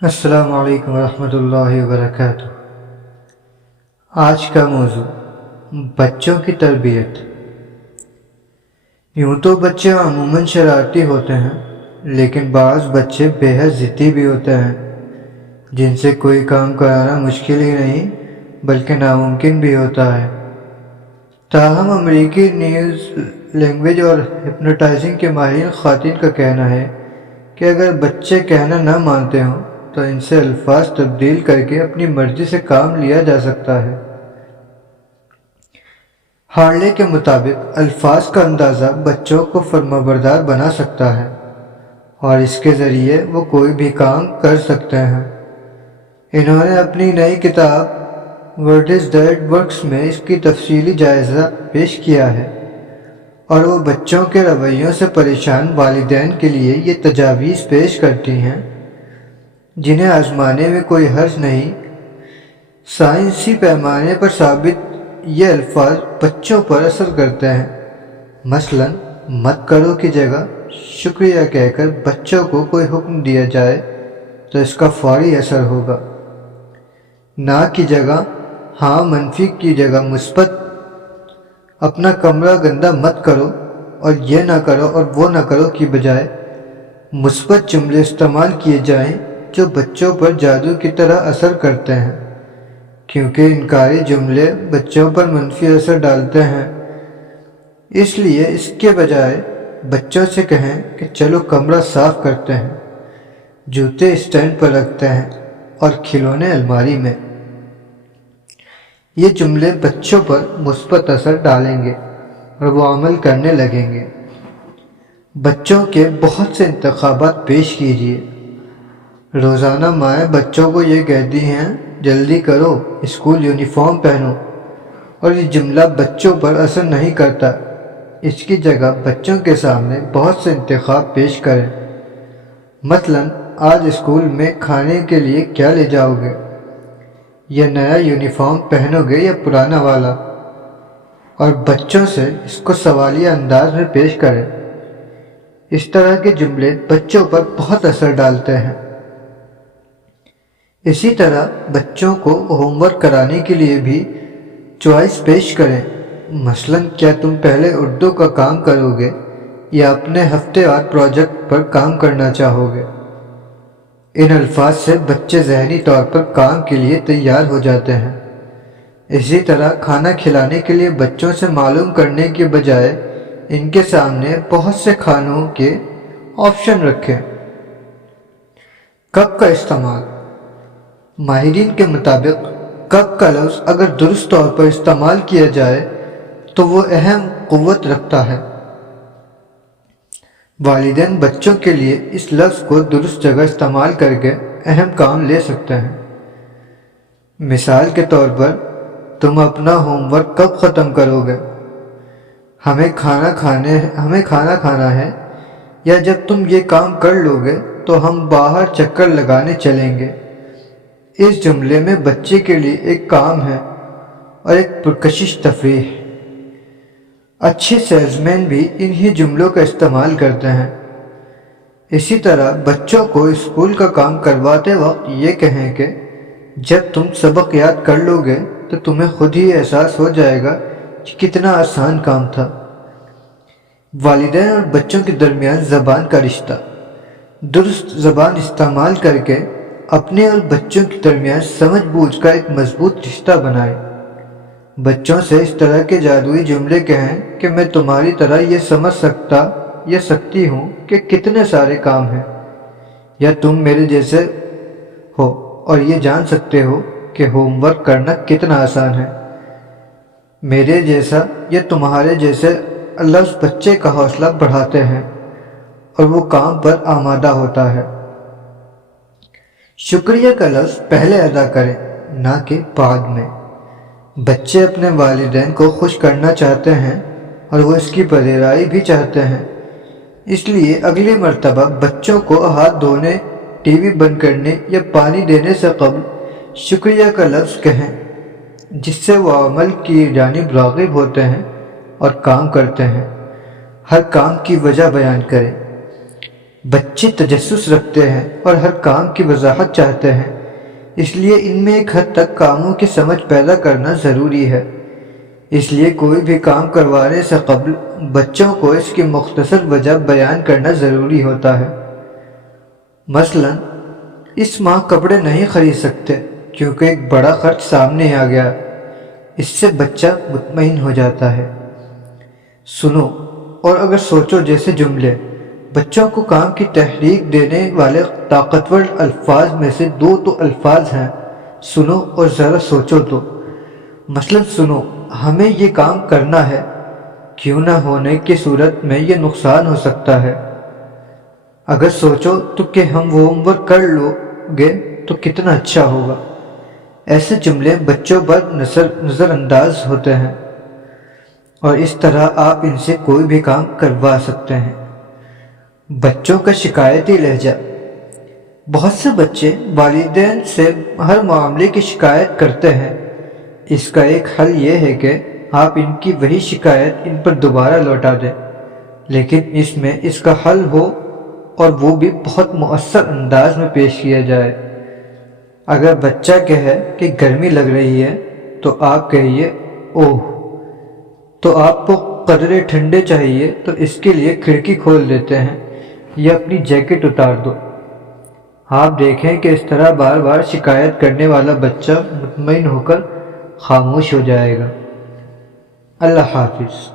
السلام علیکم ورحمۃ اللہ وبرکاتہ۔ آج کا موضوع بچوں کی تربیت۔ یوں تو بچے عموماً شرارتی ہوتے ہیں، لیکن بعض بچے بے حد ضدی بھی ہوتے ہیں جن سے کوئی کام کرانا مشکل ہی نہیں بلکہ ناممکن بھی ہوتا ہے۔ تاہم امریکی نیوز لینگویج اور ہپنوٹائزنگ کے ماہرین خواتین کا کہنا ہے کہ اگر بچے کہنا نہ مانتے ہوں تو ان سے الفاظ تبدیل کر کے اپنی مرضی سے کام لیا جا سکتا ہے۔ ہارلے کے مطابق الفاظ کا اندازہ بچوں کو فرمانبردار بنا سکتا ہے اور اس کے ذریعے وہ کوئی بھی کام کر سکتے ہیں۔ انہوں نے اپنی نئی کتاب ورڈز دیٹ ورکس میں اس کی تفصیلی جائزہ پیش کیا ہے اور وہ بچوں کے رویوں سے پریشان والدین کے لیے یہ تجاویز پیش کرتی ہیں جنہیں آزمانے میں کوئی حرج نہیں۔ سائنسی پیمانے پر ثابت یہ الفاظ بچوں پر اثر کرتے ہیں۔ مثلاً مت کرو کی جگہ شکریہ کہہ کر بچوں کو کوئی حکم دیا جائے تو اس کا فوری اثر ہوگا۔ نہ کی جگہ ہاں، منفی کی جگہ مثبت، اپنا کمرہ گندا مت کرو اور یہ نہ کرو اور وہ نہ کرو کی بجائے مثبت جملے استعمال کیے جائیں جو بچوں پر جادو کی طرح اثر کرتے ہیں، کیونکہ انکاری جملے بچوں پر منفی اثر ڈالتے ہیں۔ اس لیے اس کے بجائے بچوں سے کہیں کہ چلو کمرہ صاف کرتے ہیں، جوتے اسٹینڈ پر رکھتے ہیں اور کھلونے الماری میں۔ یہ جملے بچوں پر مثبت اثر ڈالیں گے اور وہ عمل کرنے لگیں گے۔ بچوں کے بہت سے انتخابات پیش کیجیے۔ روزانہ مائیں بچوں کو یہ کہتی ہیں جلدی کرو، اسکول یونیفارم پہنو، اور یہ جملہ بچوں پر اثر نہیں کرتا۔ اس کی جگہ بچوں کے سامنے بہت سے انتخاب پیش کریں۔ مثلاً آج اسکول میں کھانے کے لیے کیا لے جاؤ گے؟ یہ نیا یونیفارم پہنو گے یا پرانا والا؟ اور بچوں سے اس کو سوالیہ انداز میں پیش کریں۔ اس طرح کے جملے بچوں پر بہت اثر ڈالتے ہیں۔ اسی طرح بچوں کو ہوم ورک کرانے کے لیے بھی چوائس پیش کریں۔ مثلاً کیا تم پہلے اردو کا کام کرو گے یا اپنے ہفتے وار پروجیکٹ پر کام کرنا چاہو گے؟ ان الفاظ سے بچے ذہنی طور پر کام کے لیے تیار ہو جاتے ہیں۔ اسی طرح کھانا کھلانے کے لیے بچوں سے معلوم کرنے کے بجائے ان کے سامنے بہت سے کھانوں کے آپشن رکھیں۔ کب کا استعمال۔ ماہرین کے مطابق کب کا لفظ اگر درست طور پر استعمال کیا جائے تو وہ اہم قوت رکھتا ہے۔ والدین بچوں کے لیے اس لفظ کو درست جگہ استعمال کر کے اہم کام لے سکتے ہیں۔ مثال کے طور پر تم اپنا ہوم ورک کب ختم کرو گے؟ ہمیں کھانا کھانا ہے، یا جب تم یہ کام کر لو گے تو ہم باہر چکر لگانے چلیں گے۔ اس جملے میں بچے کے لیے ایک کام ہے اور ایک پرکشش تفریح۔ اچھے سیلزمین بھی انہی جملوں کا استعمال کرتے ہیں۔ اسی طرح بچوں کو اسکول کا کام کرواتے وقت یہ کہیں کہ جب تم سبق یاد کر لو گے تو تمہیں خود ہی احساس ہو جائے گا کہ کتنا آسان کام تھا۔ والدین اور بچوں کے درمیان زبان کا رشتہ۔ درست زبان استعمال کر کے اپنے اور بچوں کے درمیان سمجھ بوجھ کا ایک مضبوط رشتہ بنائیں۔ بچوں سے اس طرح کے جادوئی جملے کہیں کہ میں تمہاری طرح یہ سمجھ سکتا یا سکتی ہوں کہ کتنے سارے کام ہیں، یا تم میرے جیسے ہو اور یہ جان سکتے ہو کہ ہوم ورک کرنا کتنا آسان ہے۔ میرے جیسا یا تمہارے جیسے لفظ بچے کا حوصلہ بڑھاتے ہیں اور وہ کام پر آمادہ ہوتا ہے۔ شکریہ کا لفظ پہلے ادا کریں، نہ کہ بعد میں۔ بچے اپنے والدین کو خوش کرنا چاہتے ہیں اور وہ اس کی پذیرائی بھی چاہتے ہیں۔ اس لیے اگلی مرتبہ بچوں کو ہاتھ دھونے، ٹی وی بند کرنے یا پانی دینے سے قبل شکریہ کا لفظ کہیں، جس سے وہ عمل کی جانب راغب ہوتے ہیں اور کام کرتے ہیں۔ ہر کام کی وجہ بیان کریں۔ بچے تجسس رکھتے ہیں اور ہر کام کی وضاحت چاہتے ہیں، اس لیے ان میں ایک حد تک کاموں کی سمجھ پیدا کرنا ضروری ہے۔ اس لیے کوئی بھی کام کروانے سے قبل بچوں کو اس کی مختصر وجہ بیان کرنا ضروری ہوتا ہے۔ مثلا اس ماہ کپڑے نہیں خرید سکتے کیونکہ ایک بڑا خرچ سامنے آ گیا، اس سے بچہ مطمئن ہو جاتا ہے۔ سنو اور اگر سوچو جیسے جملے بچوں کو کام کی تحریک دینے والے طاقتور الفاظ میں سے دو تو الفاظ ہیں سنو اور ذرا سوچو تو۔ مثلا سنو، ہمیں یہ کام کرنا ہے، کیوں نہ ہونے کی صورت میں یہ نقصان ہو سکتا ہے۔ اگر سوچو تو کہ ہم ہوم ورک کر لو گے تو کتنا اچھا ہوگا۔ ایسے جملے بچوں پر نظر انداز ہوتے ہیں اور اس طرح آپ ان سے کوئی بھی کام کروا سکتے ہیں۔ بچوں کا شکایتی لہجہ۔ بہت سے بچے والدین سے ہر معاملے کی شکایت کرتے ہیں۔ اس کا ایک حل یہ ہے کہ آپ ان کی وہی شکایت ان پر دوبارہ لوٹا دیں، لیکن اس میں اس کا حل ہو اور وہ بھی بہت مؤثر انداز میں پیش کیا جائے۔ اگر بچہ کہے کہ گرمی لگ رہی ہے تو آپ کہیے اوہ، تو آپ کو قدرے ٹھنڈے چاہیے تو اس کے لیے کھڑکی کھول دیتے ہیں یا اپنی جیکٹ اتار دو۔ آپ دیکھیں کہ اس طرح بار بار شکایت کرنے والا بچہ مطمئن ہو کر خاموش ہو جائے گا۔ اللہ حافظ۔